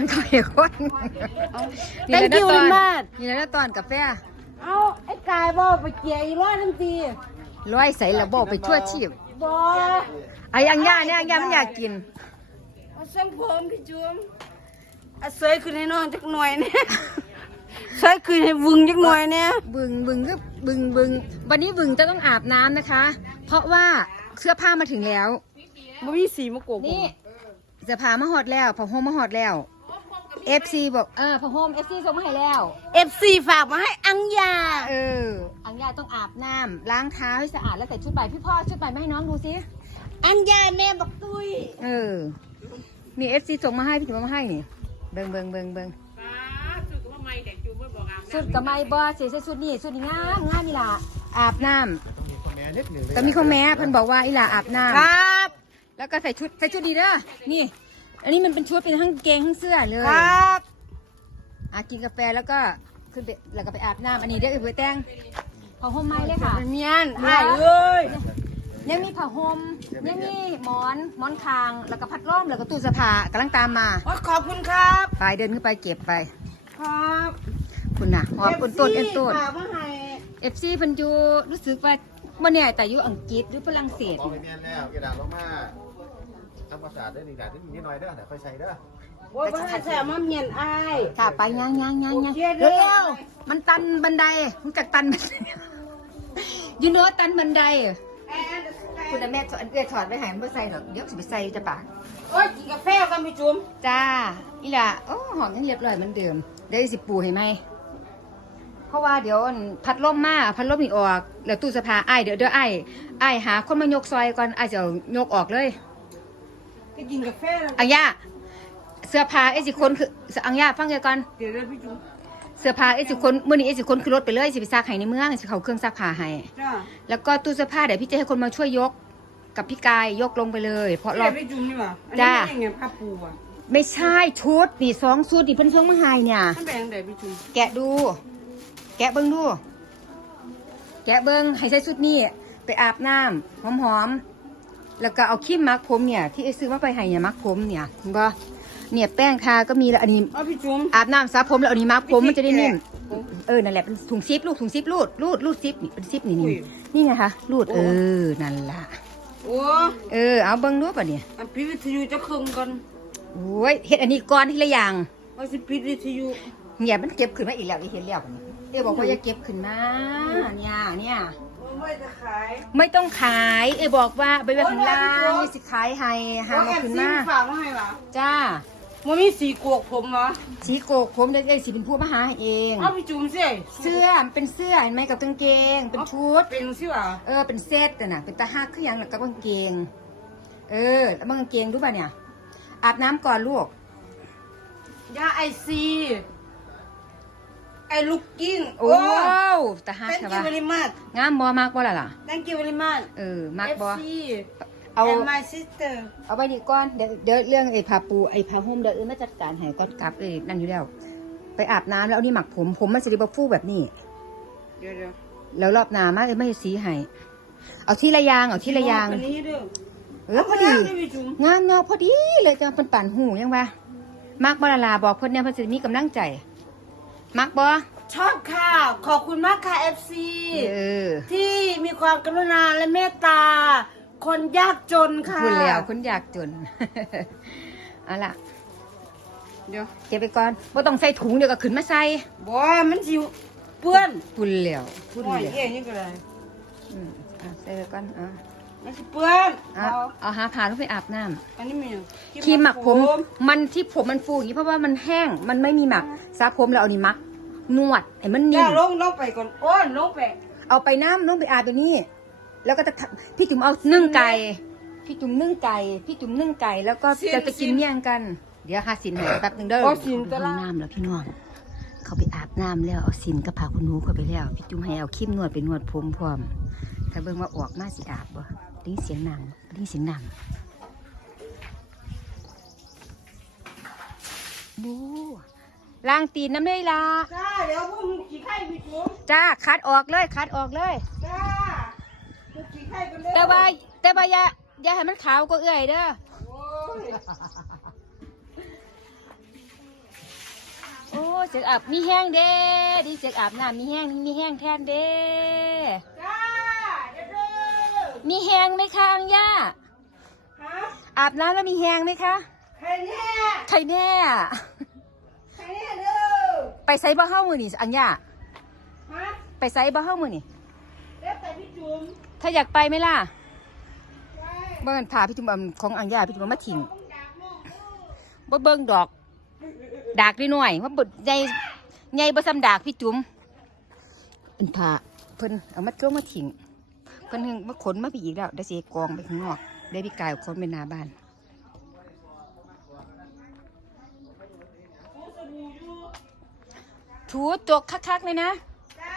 มันก็เห็นคน Thank you ตอน very much นี่แล้วตอนกาแฟเอาไอ้กายบ่ไปเกี่ยอีกร้อยหนึงทีร้อยใส่ระบอกไปทั่วชีพบ่ไอ้อังย่าเนี่ยอังย่ามันอยากกินเอาทรงผมพี่จุ๋มเอาเสยขึ้นให้น้องจักหน่อยเนี่ยเสยขึ้นให้วึงจักหน่อยเนี่ยบึงบึงก็บึงบึงวันนี้บึงจะต้องอาบน้ำนะคะ เพราะว่าเสื้อผ้ามาถึงแล้ว บ่มีสีมะกกนี่เสื้อผ้ามาหอดแล้วผ้าห่มมาหอดแล้ว FC บอกเออผ้าห่ม FC ส่งมาให้แล้ว เอฟซีฝากมาให้อังยา เออ อังยาต้องอาบน้ำล้างเท้าให้สะอาดแล้วใส่ชุดใหม่พี่พ่อชุดใหม่มาให้น้องดูสิอังยาแม่บักตุ้ยเออนี่ FC ส่งมาให้พี่จุ๋มเอามาให้นี่ เบิงเบิงเบิงเบิงสุดกับไม่บอสใส่ชุดนี่ชุดนี่งามงามอีหล่ะอาบน้ำแต่มีข้อแม้เพิ่นบอกว่าอีหล่ะอาบน้ำครับ แล้วก็ใส่ชุดใส่ชุดดีเด้อนี่ อันนี้มันเป็นชุดเป็นทั้งกางเกงทั้งเสื้อเลยครับอะกินกาแฟแล้วก็ขึ้นไปแล้วก็ไปอาบน้ำอันนี้เดี๋ยวไปแต่งผ้าห่มไหมเลยค่ะเมียนหายเอ้ยยังมีผ้าห่มยังมีหมอนหมอนคางแล้วก็พัดลมแล้วก็ตู้เสื้อผ้ากำลังตามมาโอ้ยขอบคุณครับไปเดินขึ้นไปเก็บไป ครับคุณน่ะหอบคุณต้นเอ็นต้นฝากมาให้เอฟซีเพันอยูรู้สึกว่าเมื่อเนี่ยแต่อยู่อังกฤษหรือฝรั่งเศสบอกไปเมียนแล้วกระดาษลงมา ทำความสะอาดได้ดีกระดาษนิดหน่อยเด้อแต่ค่อยใช้เด้อโอ้ยบ่ให้แซ่มาเมียนอาย ค่ะไปย่างย่างย่างย่างโอเคเด้เร็อ วมันตันบันไดมันกัตันบันไดยูโนตันบันได คุณน่ะแม่ถอดเอื้อถอดไปใหายมันบ่ใส่หรอกเดี๋ยวสิไปใส่จะปากโอ้ยกินกาแฟกันพี่จุ๋มจ้าอีหล่ะโอ้หอมยังเรียบร้อยเหมือนเดิมเดี๋ยวสิปูให้ไหมเพราะว่าเดี๋ยวอันพัดลมมาพัดลมนี่ออก แล้วตู้เสภาไอ้ายเดี๋ยวเดี๋ยวไอ้ายอ้ายหาคนมายกซอยก่อนไอ้ายจะเอายกออกเลย ไปกินกาแฟแล้วอังย่าเสื้อผ้าไอ้สิคนคืออังย่าฟังแกก่อนเดี๋ยวเดี๋ยวพี่จุ๋มเสื้อผ้าไอ้สิคนมื้อนี้ไอ้สิคนคือรถไปเลยสิไปซักให้ในเมืองสิเขาเครื่องซักผ้าให้จ้าแล้วก็ตู้เสื้อผ้าเดี๋ยวพี่จะให้คนมาช่วยยกกับพี่กายยกลงไปเลย เพราะเรา เดี๋ยวพี่จุ๋มนี่หว่าอันนี้จ้า เป็นยังไงผ้าปูอะไม่ใช่ชุดนี่สองชุดนี่เพิ่นส่งมาให้เนี่ย ท่านแบ่งเดี๋ยวพี่จุ๋มแกะดู แกะเบิ้งดู แกะเบิ้งให้ใช้ชุดนี้ ไปอาบน้ำหอมๆ แล้วก็เอาครีมมักผมเนี่ยที่ไอ้ซื้อมาไปให้เนี่ยมักผมเนี่ยเห็นปะเนี่ยแป้งทาก็มีแล้วอันนี้เอาพี่จุ๋มอาบน้ำสระผมแล้วอันนี้มักผมมันจะได้นิ่มผมเออนั่นแหละเป็นถุงซิปลูกถุงซิปรูดรูดรูดซิปนี่เป็นซิปนี่อุ้นี่ยนี่ไงคะรูดโอ้เออนั่นล่ะโอ้เออเอาเบิ้งดูป่ะเนี่ยอันพิวิทยุจะครึ่งกันโอ้ยเฮ็ดอันนี้ก่อนทีละอย่างว่าสิพิวิทยุเนี่ยมันเก็บขึ้นมาอีกแล้วอีเห็นแล้วป่ะเนี่ยเอ๊ะบอกว่าอย่าเก็บขึ้นมาเนี่ยเนี่ย ไม่จะขายไม่ต้องขาย เอยบอกว่าไปไว้ข้างล่างนี่สิขายให้หามาขึ้นมาฝากมาให้เหรอจ้ามันมีสีกวกผมเหรอสีโกกผมเด็กๆสิเป็นผู้มาหาให้เองเอาพี่จุ๋มสิเสื้อมันเป็นเสื้อเห็นไหมกับกางเกง เป็นชุดเป็นสิวะเออเป็นเซตน่ะนะเป็นตาหักคือหยังกับกางเกง เออแล้วมันกางเกงรู้ป่ะเนี่ยอาบน้ำก่อนลูกยาไอซี ไอลูกกิ้งโอ้วตาหัก thank ใช่ you ปะ very much งามบอมากบ่ล่ะล่ะ thank you very much เออมากบอ FC เอา and my sister เอาไปดีก่อนเดี๋ยวเดี๋ยวเรื่องไอ้ผ้าปูไอ้ผ้าห่มเดี๋ยวเออมาจัดการให้ก่อนกลับเอ้ยนั่นอยู่แล้ว ไปอาบน้ำแล้วเอานี่หมักผม ผมมันจะได้บฟูแบบนี้ เดี๋ยวเดี๋ยวแล้วรอบหน้ามาเอ้ยไม่สีให้เอาทีละอยางเอาทีละอยางอันนี้เด้อเออพอดีเาไปพี่จุ๋มงามเนาะพอดีเลยจะเป็นปั่นหูยังวะมักบลาลาบอกเพิ่นเนี่ยเพิ่นจะมีกำลังใจ มักบ่ชอบค่ะ ขอบคุณมากค่ะ FC เออที่มีความกรุณาและเมตตา คนยากจนค่ะ คุณแล้วคุณอยากจน เอาล่ะ เดี๋ยวเก็บไปก่อนบ่ต้องใส่ถุงเดี๋ยวก็ขึ้นมาใส่บอยมันสิวเปื้อนคุณแล้วคุณโอ้ยแล้วเอ้ยนี่ก็ได้อืมอะใส่ไปก่อนอะ มันสิเปื้อนเอาเอาเอาหาผ้าลงไปอาบน้ำอันนี้มีอย่างครีมหมักผม มันที่ผมมันฟูอย่างนี้เพราะว่ามันแห้ง มันไม่มีหมักสระผมแล้วเอานี่มัก นวดไอ้มันนิ่ย่ามลงลงไปก่อนโอ้ยลงไปเอาไปน้ำน้องไปอาบไปนี่ แล้วก็จะทำพี่จุ๋มเอานึ่งไก่ พี่จุ๋มนึ่งไก่ พี่จุ๋มนึ่งไก่ แล้วก็จะจะกินเมี่ยงกัน เดี๋ยวหาสินให้แป๊บหนึงเด้อ โอ้สินไปตะห้อละงน้ำแล้วพี่น้อง เขาไปอาบน้ำแล้วเอาสินกับผ้าคุณหนูเขาไปแล้ว พี่จุ๋มให้เอาครีมนวดไปนวดผมพร้อม ถ้าเบิ่งว่าออกมาสิอาบบ่ ได้ยินเสียงหนังได้ยินเสียงหนังบูล้างตีนน้ำเลยล่ะจ้าเดี๋ยวพวกมึงขี่ไข่พี่จุ๋มจ้าคัดออกเลยคัดออกเลย จ้าพวกขี่ไข่กันเด้อแต่ว่าแต่ว่าอย่าอย่าให้มันขาวก็เอื่อยเด้อโอ้ยเสียงอาบมีแห้งเด้ดีเสียงอาบน้ำมีแห้งมีแห้งแทนเด้จ้าเด้อเด้อ มีแห้งไหมคะอังย่าฮะอาบน้ำแล้วมีแห้งไหมคะใครแน่ใครแน่อะใครแน่เด้อไปไซบ้าเฮ้ามือนี่อังย่าฮะไปไซบ้าเฮ้ามือนี่เด้อแต่พี่จุ๋มถ้าอยากไปไหมล่ะไปเบิ่งพาพี่จุ๋มเอาของอังย่าพี่จุ๋มเอามาทิ้งต้องจากน้องเด้อบ่เบิ่งดอกดากนิดหน่อยว่าบดใหญ่ใหญ่บ่ซ้ำดากพี่จุ๋มเป็นผ้าเพิ่นเอามาโจมมาทิ้ง เพิ่นเพิ่งมาขนมาพี่อีกแล้วได้สิกองไปข้างนอก ได้พี่กายเอาคนไปหน้าบ้านถูจกคักๆเลยนะจ้า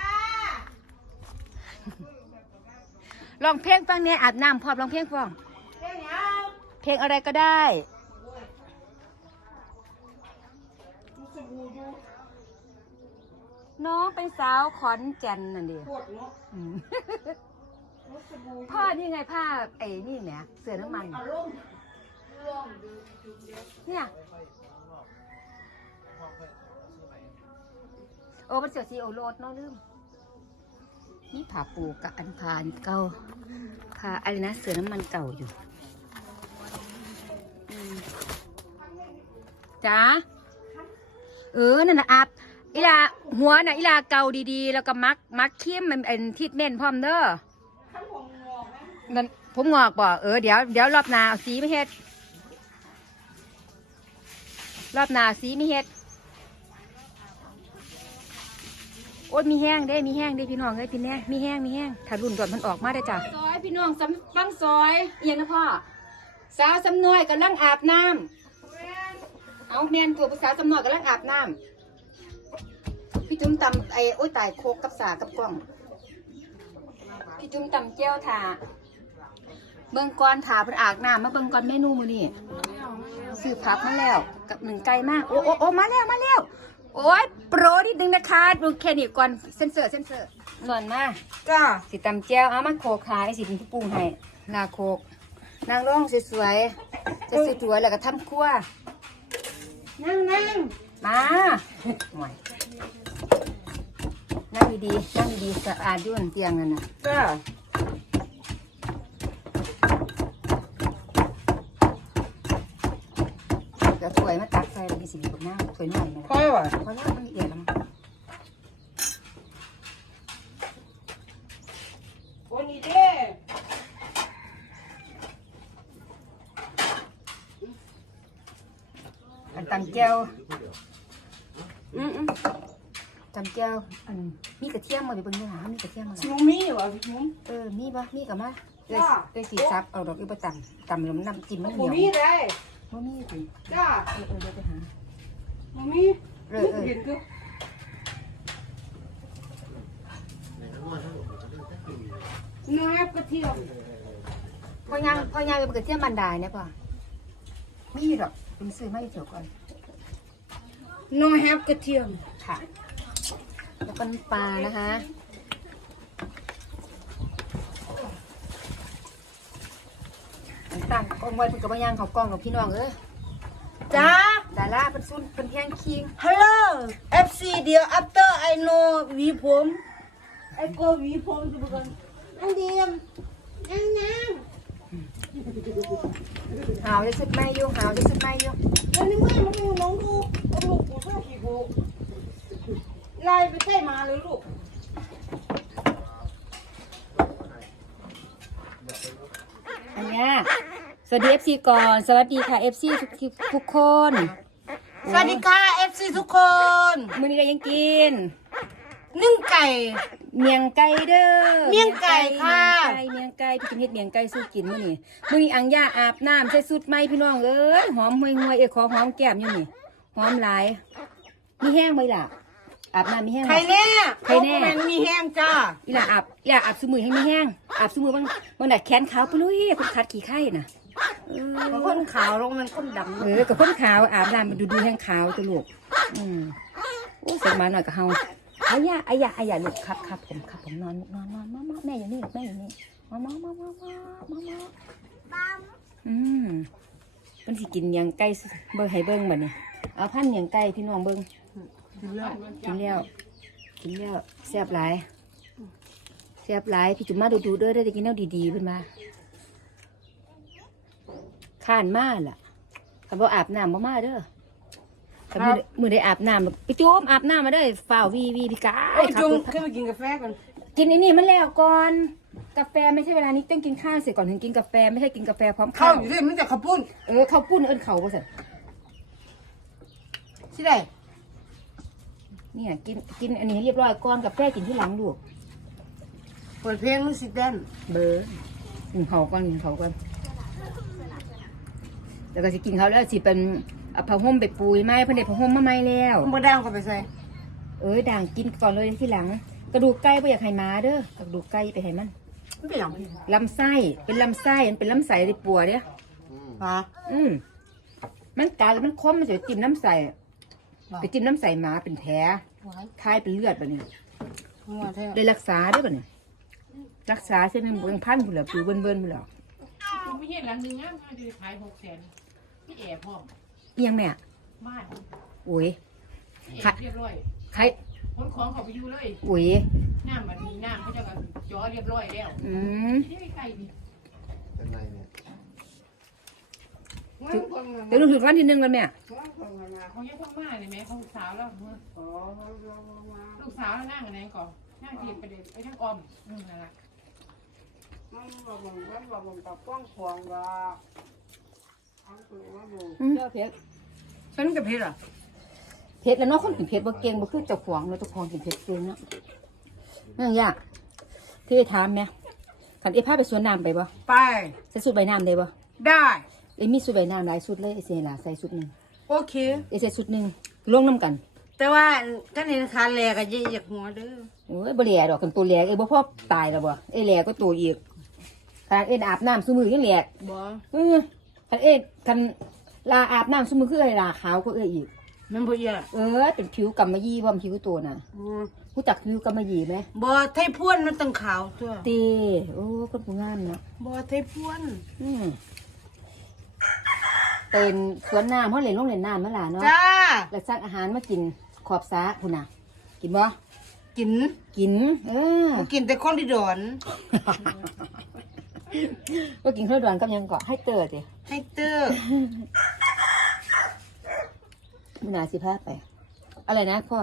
ลองเพลงฟังเนี่ยอาบน้ำพร้อมลองเพลงฟังเด้อยังเพลงอะไรก็ได้มีสบู่อยู่น้องเป็นสาวขอนแก่นนั่นดิปว พ่อนี่ไงผ้าไอ้นี่แหมเสือน้ำมัน เนี่ยโอ้มันเสือสีโอโรดเนาะลืมนี่ผ้าปูกับอันผ้านเก่าผ้าอะไรนะเสือน้ำมันเก่าอยู่จ้าเออนั่นนะอับอีลาหัวน่ะอีลาเก่าดีๆ แล้วก็มักมักเขี้ยมมันเป็นทิดเม่นพร้อมเด้อ ขั้นของงอกไหมนั่นผมงอกบ่เออเดี๋ยวเดี๋ยวรอบหนาเอาสีไม่เฮ็ด รอบหนาสีไม่เฮ็ด โอ้ยมีแห้งได้มีแห้งได้พี่น้องเอ้ยพี่แน่มีแห้งมีแห้งถ้ารุ่นก่อนมันออกมาได้จ้ะซอยพี่น้องสำฟังซอยเอียงนะพ่อสาวสำน้อยกำลังอาบน้ำเอาแมนตัวผู้สาวสำน้อยกำลังอาบน้ำพี่จุ้มตำไอ้โอ้ยตายโคกกับสากับกล้อง พี่จุ้มตำเจียวถาเบิ่งก่อนถาเพิ่นอาบน้ำมาเบิ่งก่อนเมนูมื้อนี้ซื้อผักมาแล้ว กับหนึ่งไก่มาก โอ้โอ้โอ้มาแล้วมาแล้ว โอ้ยโปรนิดนึงนะคะดูแค่นี้ก่อนเซนเซอร์เซนเซอร์หล่อนมาจ้าสิตำเจียวเอามาโขกขายสิเป็นผู้ปรุงให้หนาโขกนางร้องสวยๆจะสวยๆแล้วก็ทำครัวนั่งนั่งมาหน่อย นั่งดีๆนั่งดีๆสะอาดอยุ่บนเตียงนั่นน่ะจ้าเดี๋ยวถ้วยมาตักใส่แล้วมีสิบหน้าถ้วยหน่อยนะพ่อวะ เพราะว่ามันละเอียดแล้วมั้งวันนี้เด้ อันตำเจียว อืมอืม ตำเจียวอันมีกระเทียมมาไปเบิ่งด้วยหามีกระเทียมมาชิวมีวะพี่จุ๋มเออมีปะมีกับมาเลยจ้าเลยสีซับเอาดอกอีปะตำตำแล้วมันน้ำจิ้มมันเหบ่นียวมีได้บ่มีสิจ้าเออเออเดี๋ยวไปหาบ่มีเออเออเห็นคือเนื้อกระเทียมพอย่างพอย่างไปเบิ่งกระเทียมบันไดเนี่ยป่ะมีอยู่ดอกเป็นซื้อมาอยู่เถอะก่อน no have กระเทียมค่ะ แล้วก็น้ำปลานะคะอันตั้งกล้องไว้เพิ่นกับย่างเขากล้องกับพี่น้องเอ้ยจ้า ดาราเป็นซุนเป็นแพงคิงฮัลโหล FC เดียว after I know หวีผมไอ้ก็หวีผมทุกคนนั่งเดียมนั่งนั่งหาวจะสุดไม่อยู่หาวจะสุดไม่อยู่แล้วนี่แม่มาดูน้องดูเอาลูกกูชอบขี้ กูไล่ไปใส่มาเลยลูกอันเนี้ยสวัสดีเอฟซีก่อน สวัสดีค่ะเอฟซีทุกทุกทุกคนสวัสดีค่ะ FC ทุกคนมื้อนี้ก็ยังกิน นึ่งไก่ เมียงไก่เด้อเมี่ยงไก่ค่ะ เมียงไก่เมียงไก่พี่กินเฮ็ดเมียงไก่สู้กินมื้อนี้มื้อนี้อังย่าอาบน้ำใส่สุดใหม่พี่น้องเอ้ยหอมห่วยๆเอ้ยขอหอมแก้มอยู่นี่หอมหลายมีแห้งไหมล่ะ อาบน้ำมีแห้ง ใครบ่แน่ใครแน่โอ้มันมีแห้งจ้าอีหล่าอาบอีหล่าอาบสมือให้มีแห้งอาบสมือบางบางแดดแขนขาวปลุยคนคัดขี้ไข่น่ะเออ บางคนขาวลงมันคนดำเออกับคนขาวอาบน้ำมันดูดูแห้งขาวตัวลูกอืมโอ้เสร็จมาหน่อยกับเฮาอายาอายาอายาลูกครับครับผมครับผมนอนนอนนอนมามาแม่อยู่นี่แม่อยู่นี่มามามามามามามาอืมมันสิกินเมียงไก่เบิ่งให้เบิ่งบัดนี้เอาพันเมียงไก่พี่น้องเบิ่ง กินแล้วกินแล้วกินแล้วแซ่บหลายแซ่บหลายพี่จุ๋มมาดูดูๆเด้อได้อกินแนวดีๆเพิ่นมาข้านมาล่ะคันบ่อาบน้ำบ่มาเด้อคันมือมือได้อาบน้ำพี่จุ๋มอาบน้ำมาเด้อฝ้าววีวีพี่กาไอ้ยจุงขับรถขึ้นไปกินกาแฟก่อนกินไอ้นี่มันแล้วก่อนกาแฟไม่ใช่เวลานี้ต้องกินข้าวเสร็จก่อนถึงกินกาแฟไม่ใช่กินกาแฟพร้อมเข้าข้าวอยู่ด้วยมันจะขับปุ้นเออข้าวปุ้นเอิ้นเขาบ่สิใช่ไหม เนี่ยกินกินอันนี้ให้เรียบร้อยก่อนกาแฟกินที่หลังลูกเปิดเพลงมันสิแดนเบอร์กินเขาก่อนกินเขาก่อนแล้วก็สิกินเขาแล้วสิเป็นเอาผ้าห่มไปปูยไหมเพิ่นได้ผ้าห่มมาไหมแล้วมันบ่ได้เอาเข้าไปใส่เอ้ยด่างกินก่อนเลยที่หลัง กระดูกไก่บ่อยากให้หมาเด้อกระดูกไก่ไปให้มันมันเป็นหยังลำไส้เป็นลำไส้มันเป็นลำไส้ได้ปัวเด้อฮะอืมมันกัดแล้วมันคมมันจะไปจิ้มน้ำใส ไปจิ้มน้ำใสหมาเป็นแผลไว้คายเป็นเลือดแบบนี้หัวแท้ได้รักษาได้แบบนี้รักษาเส้นมันเบิ่งพันพุ่นแหละผิวเบิ่นเบิ่นพุ่นแหละผมไม่เห็นหลังหนึงอะมันจะขายหกแสนพี่แอบพ่อมเอียงแม่บ้านโอ้ยพี่แอบเรียบร้อยใครขนของเขาไปอยู่เลยโอ้ยน้ำมันมีน้ำเขาจะกันจ่อเรียบร้อยแล้วอืมที่ไม่ไกลดิเป็นไรเนี่ย เดี๋ยวลงถึงวันที่หนึ่งแล้วแม่เขายังพ่อมาเลยแม่เขาลูกสาวแล้วเมื่อลูกสาวแล้วนั่งอะไรก่อนนั่งทีไปเด็ไปทั้งออมอืมนั่นแหละมันบ่บ่มันบ่บ่กับป้องขวางว่าเอาตัวมาดูอืมเพชรฉันกับเพชรอะเพชรแล้วเนาะคนกินเพชรบ่เก่งบ่คือเจ้าของเนาะเจ้าของกินเพชรเก่งเนาะนั่นยากที่ไปถามแม่ขันเอ้พาไปสวนน้ำไปบ่ไปใส่สุดใบน้ำได้บ่ได้ เอ้มีสุดใบน้ำหลายสุดเลยไอ้เสียหลาใส่สุดหนึ่งโอเค ไอ้เสียสุดหนึ่งลงน้ำกันแต่ว่าถ้าเห็นคาแลก็จะอยากหัวเด้อโอ้ยบ่แหล่ดอกกันตัวแหลกเอ้บ่พอตายแล้วบ่ไอ้แหลกก็ตัวอีกขนาดเอ็นอาบน้ำซุมือยังแหลกบ่เออคันเอ็นคันลาอาบน้ำซุมือคือไอ้ลาขาวก็เอ้ยอีกมันบ่เยอะเออเป็นผิวกำมะยี่บ่มผิวตัวน่ะอืมรู้จักผิวกำมะยี่ไหมบ่ไทยพวนมันต้องขาวตัวตีโอ้คนผู้งามเนาะบ่ไทยพวน อืม เป็นสวนน้ำเพราะเล่นลงเล่นน้ำมาล่ะเนาะจ้า แล้วสั่งอาหารมากินขอบสาคุณน่ะ กินบ่กินกิน เออบ่กินแต่คนที่ดอนก็กินข้าวดวนกับหยังเกาะให้เติร์ดดิให้เตอร์มันนาสิพาไป อะไรนะพ่อ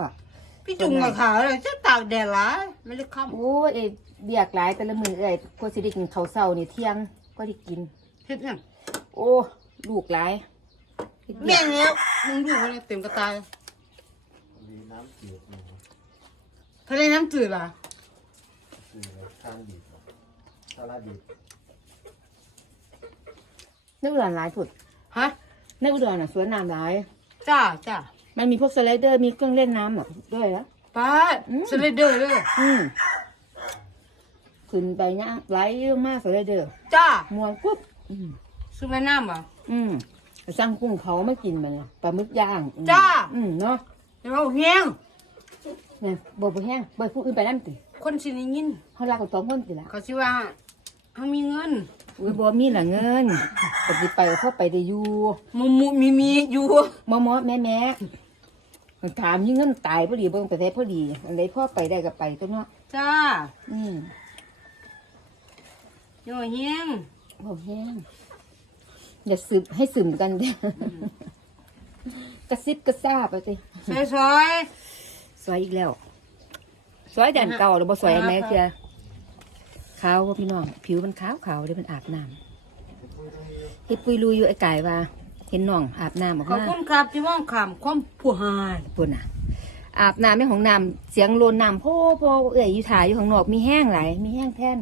พี่จุงกับขาวเลยจะตากแดดหลายไม่ได้ค้ำโอ้ยเอยเบียกหลายแต่ละมือเอ้ยพอสิได้กินข้าวเช้านี่เที่ยงก็ได้กินเฮ็ดหยังโอ้ ลูกหลายเฮ็ดเวีแม่ยกงแล้วมึงดูอะไรเต็มกระตายดีน้ำจืดนะครับทะเลน้ำจืดล่ะจืดเลยข้างดีบซาลาดีบในอุดรหลายสุดฮะในอุดรน่ะสวนน้ำหลาย จ้าจ้ามันมีพวกสไลเดอร์ มีเครื่องเล่นน้ำแบบด้วยนะ ป้าอืม สไลเดอร์เลยอืมขึ้นไปเนี่ยไหลลงมาสไลเดอร์จ้ามวนปุ๊บอืม สุแม่น้ำอะ อืมสั่งกุ้งเขาไม่กินมันเนี่ยปลาหมึกย่างอืมจ้า อืมเนาะเดี๋ยวเอาแห้งเนี่ยบ่บ่แห้งบ่ให้ผู้อื่นไปนั่นติคนสิได้ยินเขารักกันสองคนสิละเขาสิว่าเขามีเงินอุ้ยบ่มีละเงินก็สิไปเพราะไปได้อยู่มุมุมีมีอยู่มอมอแม่แม่ถามยิ่งเงินตายพอดีเบิ่งไปได้พอดีอันใดพ่อไปได้ก็ไปตัวเนาะจ้าอืมเดี๋ยวเอาแห้งบ่แห้ง อย่าสืบให้สืมกันเด้อกระซิบกระซาบไปสิซอยซอยสวยอีกแล้วสวยแต่อันเก่าหรือบ่สวยอันไหนเคือขาวบ่พี่น้อง ผิวมันขาวขาวเลยมันอาบน้ำเฮ็ดปุยลุยอยู่ไอ้ไก่ว่า เห็นน้องอาบน้ำออกขอบมาคุณครับที่มองขามความผู้หายปุ่นน่ะ อาบน้ำในของน้ำเสียงโลนน้ำโพ่โพเอื่อยอยู่ถ่ายอยู่ข้างนอกมีแห้งหลายมีแห้งแท่น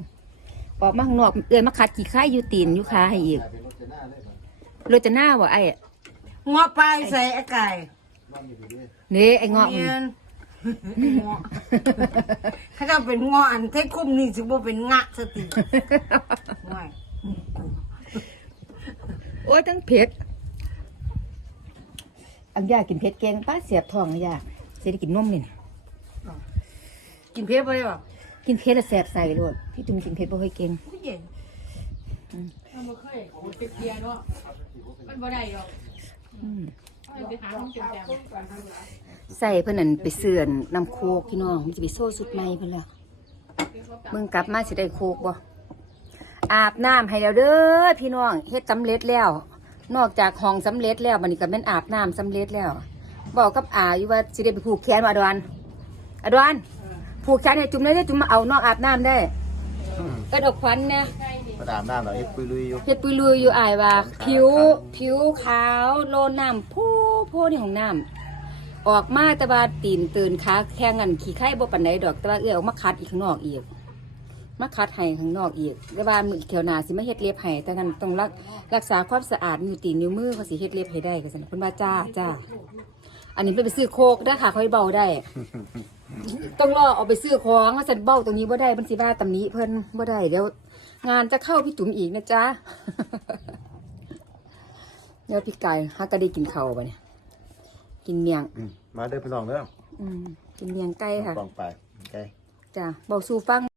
ออกมาข้างนอกเอื่อยมาคัดกี่ข้ายอยู่ตีนอยู่ขาให้อีกกลายเโรจนาบ่ไอ้เงาะปลายใส่ไอ้ไก่น้องอยู่ดีด้วยนี่ไอ้เงาะเนียนเงาะถ้าจะเป็นเงาะอันเทคุ้มนี่สิบ่เป็นงะสติไม่โอ้ยทั้งเผ็ด อันยากินเผ็ดเก่งป้าเสียบท้องอะยาเสียได้กินนมนี่น่ะกินเพชรไปหรอกินเผ็ดแล้วแสบใส่โลดพี่จุ่มกินเผ็ดบ่ค่อยเก่งผู้ใหญ่มันบ่เคยโอ้ยเปียเนาะ มันบ่ได้หรอกอืมเอาไปหาของเต็มๆใส่เพิ่นนั่นไปเสื่อนน้ำโคกพี่น้องมันจะไปโซ่สุดใหม่เพิ่นแล้วเบิ่งกลับมาสิได้โคกบ่อาบน้ำให้แล้วเด้อพี่น้องเฮ็ดสำเร็จแล้ว นอกจากห้องสำเร็จแล้วบัดนี้ก็แม่นอาบน้ำสำเร็จแล้ว บอกกับอาอยู่ว่าสิได้ไปผูกแขนมาอดวนอดวนผูกแขนให้จุ่มได้เด้อจุ่มมาเอานอกอาบน้ำได้เอิ้นเออกควันแน่ มาดามน้ำเราเอ็ดปุยลุยอยู่ เฮ็ดปุยลุยอยู่อายว่า ผิว ผิวขาวโลนน้ำผู้ผู้ในของน้ำออกมาแต่ว่าตีนตื่นขาแข้งอันขี้ไข่บ่ปานใดดอกแต่ว่าเอื้อออกมาคัดอีกข้างนอกอีกมาคัดให้ข้างนอกอีกแต่ว่ามือเที่ยวหน้าสิมาเฮ็ดเล็บให้แต่นั้นต้องรักรักษาความสะอาดนิ้วตีนนิ้วมือเขาสิเฮ็ดเล็บให้ได้ก็ซั่นเพิ่นว่าจ้าจ้า อันนี้เพิ่นไปซื้อโคกได้อค่ะเขาให้เบาได้ ต้องรอเอาไปซื้อของว่าซั่นเบ้าตรงนี้บ่ได้มันสิว่าตำหนี้เพิ่นบ่ได้เดี๋ยว งานจะเข้าพี่จุ๋มอีกนะจ๊ะเดี๋ยวพี่ไก่ฮักก็ได้กินข้าวปะเนี่ยกินเมียงอืมมาเด้อพี่น้องเด้ออืมกินเมียงไก่ค่ะ กองไปไกลจ้ะบอกสู่ฟัง